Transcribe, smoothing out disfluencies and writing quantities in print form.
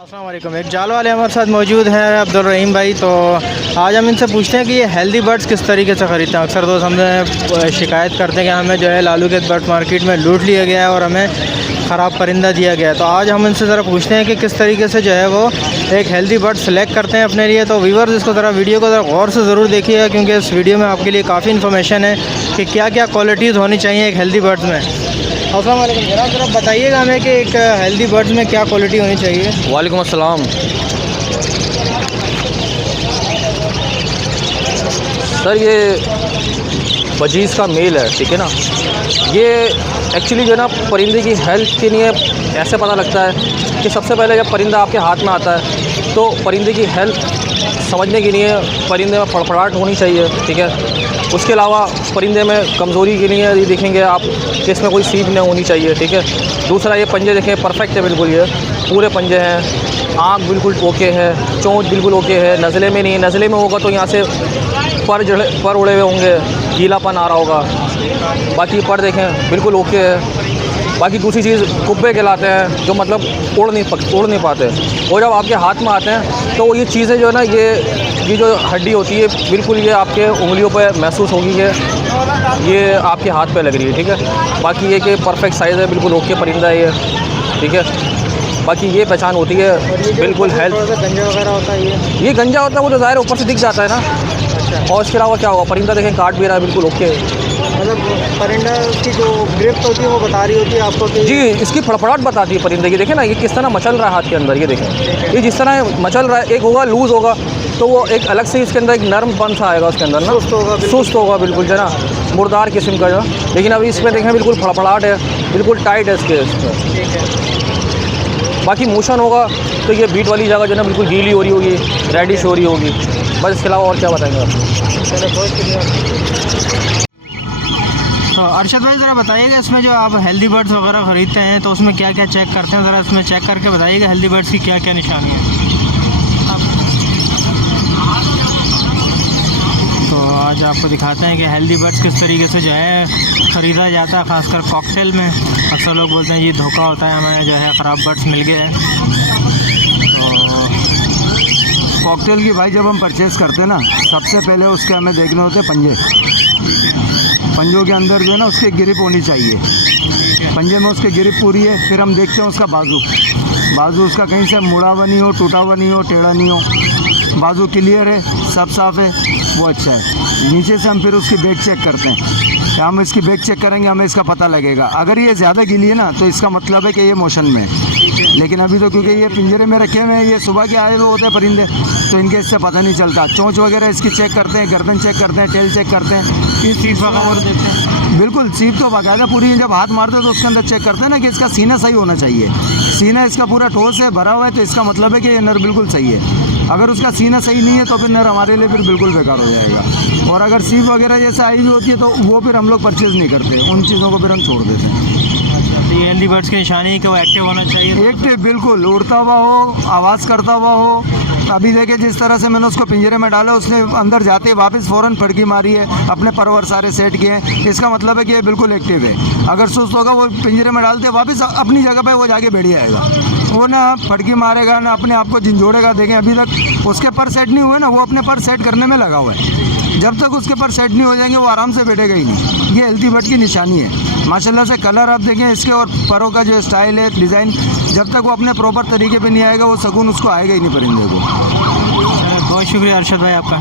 अस्सलाम वालेकुम। एक जाल वाले हमारे साथ मौजूद हैं अब्दुल रहीम भाई। तो आज हम इनसे पूछते हैं कि ये हेल्दी बर्ड्स किस तरीके से ख़रीदते हैं। अक्सर दोस्त हमें शिकायत करते हैं कि हमें जो है लालू के बर्ड मार्केट में लूट लिया गया है और हमें ख़राब परिंदा दिया गया है। तो आज हम इनसे ज़रा पूछते हैं कि किस तरीके से जो है वो एक हेल्दी बर्ड सेलेक्ट करते हैं अपने लिए। तो व्यूअर्स इसको ज़रा वीडियो को ज़रा गौर से ज़रूर देखिएगा, क्योंकि इस वीडियो में आपके लिए काफ़ी इन्फॉर्मेशन है कि क्या क्या क्वालिटीज़ होनी चाहिए एक हेल्दी बर्ड्स में। अस्सलाम वालेकुम जनाब, ज़रा बताइएगा हमें कि एक हेल्दी बर्ड्स में क्या क्वालिटी होनी चाहिए। वालेकुम अस्सलाम। सर ये बजीज़ का मेल है, ठीक है ना। ये एक्चुअली जो है ना परिंदे की हेल्थ के लिए ऐसे पता लगता है कि सबसे पहले जब परिंदा आपके हाथ में आता है तो परिंदे की हेल्थ समझने के लिए परिंदे में फड़फड़ाहट होनी चाहिए, ठीक है। उसके अलावा परिंदे में कमज़ोरी के लिए ये देखेंगे आप कि इसमें कोई सीप नहीं होनी चाहिए, ठीक है। दूसरा ये पंजे देखें परफेक्ट है, बिल्कुल ये पूरे पंजे हैं। आँख बिल्कुल ओके है, चोंच बिल्कुल ओके है, नज़ले में नहीं है। नज़ले में होगा तो यहाँ से पर उड़े हुए होंगे, गीलापन आ रहा होगा। बाकी पर देखें बिल्कुल ओके है। बाकी दूसरी चीज़ कुब्बे कहलाते हैं, जो मतलब उड़ नहीं पाते। और जब आपके हाथ में आते हैं तो ये चीज़ें जो है ना ये जो हड्डी होती है बिल्कुल ये आपके उंगलियों पे महसूस होगी कि ये आपके हाथ पे लग रही है, ठीक है। बाकी ये कि परफेक्ट साइज़ है, बिल्कुल ओके परिंदा है ये, ठीक है। बाकी ये पहचान होती है बिल्कुल हेल्थ। गंजा वगैरह होता है ये गंजा होता है, वो तो ज़ाहिर ऊपर से दिख जाता है ना। अच्छा। और इसके अलावा क्या होगा, परिंदा देखें काट भी रहा है, बिल्कुल ओके। मतलब परिंदा की जो ग्रिप्ट होती है वो बता रही होती है आपको कि जी, इसकी फड़फड़ाहट बताती है परिंदे की। देखें ना ये किस तरह मचल रहा है हाथ के अंदर, ये देखें ये जिस तरह मचल रहा है। एक होगा लूज़ होगा तो वो एक अलग से इसके अंदर एक नरम पन सा आएगा उसके अंदर ना, सुस्त होगा बिल्कुल जो है ना, मुर्दार किस्म का जो। लेकिन अभी इसमें देखें बिल्कुल फड़फड़ाहट है, बिल्कुल टाइट है इसके। बाकी मोशन होगा तो ये बीट वाली जगह जो है ना बिल्कुल गीली हो रही होगी, रेडिश हो रही होगी। बस इसके अलावा और क्या बताएंगे आप। तो अरशद भाई ज़रा बताइएगा इसमें जो आप हेल्दी बर्ड्स वगैरह ख़रीदते हैं तो उसमें क्या क्या चेक करते हैं, ज़रा इसमें चेक करके बताइएगा हेल्दी बर्ड्स की क्या क्या निशानी है। तो आज आपको दिखाते हैं कि हेल्दी बर्ड्स किस तरीके से जो है ख़रीदा जाता है, ख़ासकर कॉकटेल में। अक्सर लोग बोलते हैं जी धोखा होता है, हमें जो है ख़राब बर्ड्स मिल गए हैं। तो कॉकटेल की भाई जब हम परचेज़ करते हैं ना, सबसे पहले उसके हमें देखने होते हैं पंजे। पंजों के अंदर जो है ना उसकी ग्रिप होनी चाहिए। पंजे में उसकी ग्रिप पूरी है। फिर हम देखते हैं उसका बाजू उसका कहीं से मुड़ा हुआ नहीं हो, टूटा हुआ नहीं हो, टेढ़ा नहीं हो, बाजू क्लियर है, सब साफ़ है, वो अच्छा है। नीचे से हम फिर उसकी बैक चेक करते हैं। हम इसकी बैक चेक करेंगे, हमें इसका पता लगेगा। अगर ये ज़्यादा गीली है ना तो इसका मतलब है कि ये मोशन में है। लेकिन अभी तो क्योंकि ये पिंजरे में रखे हुए हैं, ये सुबह के आए हुए होते हैं परिंदे, तो इनके इससे पता नहीं चलता। चोंच वगैरह इसकी चेक करते हैं, गर्दन चेक करते हैं, टेल चेक करते हैं, इस चीज़ वगैरह देखते हैं। बिल्कुल सीप तो बाकायदा पूरी जब हाथ मारते हैं तो उसके अंदर चेक करते हैं ना कि इसका सीना सही होना चाहिए। सीना इसका पूरा ठोस है, भरा हुआ है, तो इसका मतलब है कि ये नर बिल्कुल सही है। अगर उसका सीना सही नहीं है तो फिर नर हमारे लिए फिर बिल्कुल बेकार हो जाएगा। और अगर सीप वगैरह जैसे आई हुई होती है तो वो फिर हम लोग परचेज़ नहीं करते, उन चीज़ों को फिर हम छोड़ देते हैं। अच्छा, तो ये हेल्दी बर्ड्स की निशानी है कि वो एक्टिव होना चाहिए। एक्टिव बिल्कुल, उड़ता हुआ हो, आवाज़ करता हुआ हो। अभी देखे जिस तरह से मैंने उसको पिंजरे में डाला, उसने अंदर जाते वापस फ़ौरन फड़की मारी है, अपने परवर सारे सेट किए हैं, इसका मतलब है कि ये बिल्कुल एक्टिव है। अगर सुस्त होगा वो पिंजरे में डालते वापस अपनी जगह पे वो जाके बैठ जाएगा। वो ना फड़की मारेगा ना अपने आप को झंझोड़ेगा। देखें अभी तक उसके पर सेट नहीं हुए ना, वो अपने पर सेट करने में लगा हुआ है। जब तक उसके पर सेट नहीं हो जाएंगे वो आराम से बैठेगा ही नहीं। ये हेल्दी बर्ड की निशानी है। माशाल्लाह से कलर आप देखें इसके और परों का जो स्टाइल है, डिज़ाइन, जब तक वो अपने प्रॉपर तरीके पे नहीं आएगा वो सुकून उसको आएगा ही नहीं परिंदे को। बहुत शुक्रिया अरशद भाई आपका।